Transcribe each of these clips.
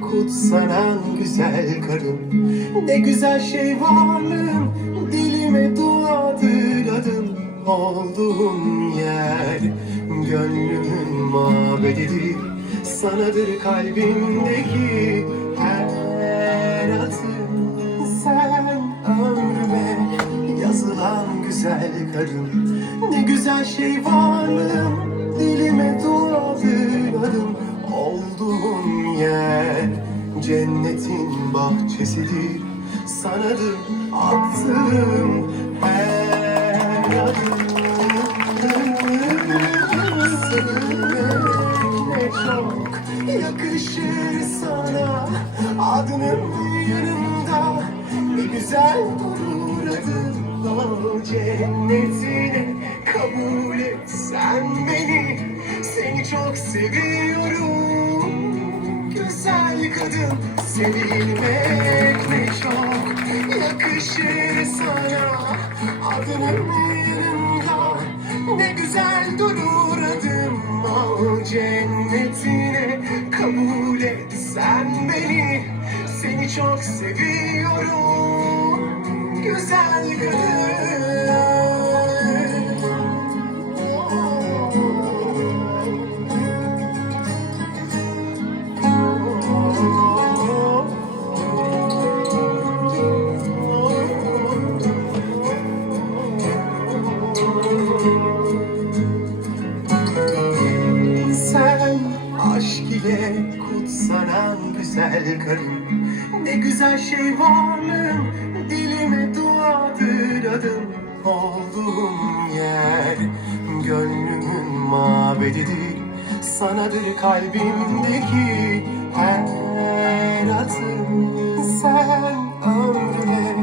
kutsanan güzel karın Ne güzel şey varlığın Dilime duadır adın Olduğun yer Gönlümün mabedidir. Sanadır kalbimdeki her atım. Sen ömrüme yazılan güzel karın Ne güzel şey varlığın Dilime duadır adın Olduğun yer. Cennetin bahçesidir. Sanadır attığım her adım ne çok yakışır sana. Adının yanında ne güzel durur adın O cennetine kabul et sen beni. Seni çok seviyorum Güzel kadın sevilmek ne çok yakışır sana. Adının yanında ne güzel durur adım. Al cennetine kabul et sen beni. Seni çok seviyorum. Güzel Sen kutsanan güzel karın Ne güzel şey varlığın Dilime duadır adın Olduğum yer. Gönlümün mabedidir. Sanadır kalbimdeki her atım Sen ömrüme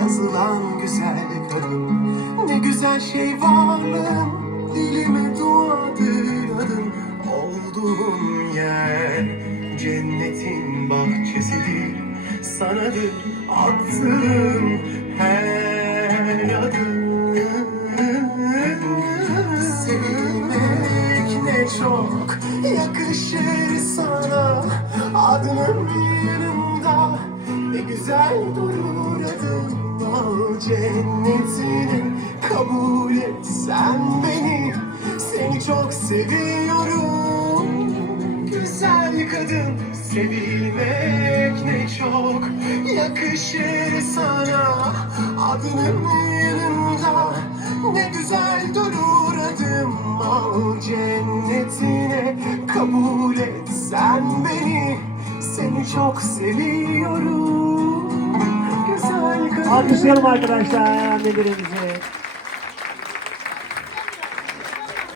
yazılan güzel karın Ne güzel şey varlığın Dilime duadır Sanadır attığım her adım Sevilmek ne çok yakışır sana. Adının yanında ne güzel durur adın. Al cennetine kabul et sen beni. Seni çok seviyorum Güzel kadın sevilmek ne çok yakışır sana. Adının yanında ne güzel durur adım. Al cennetine kabul et sen beni. Seni çok seviyorum. Güzel kadın. Alkışlayalım arkadaşlar annelerimizi.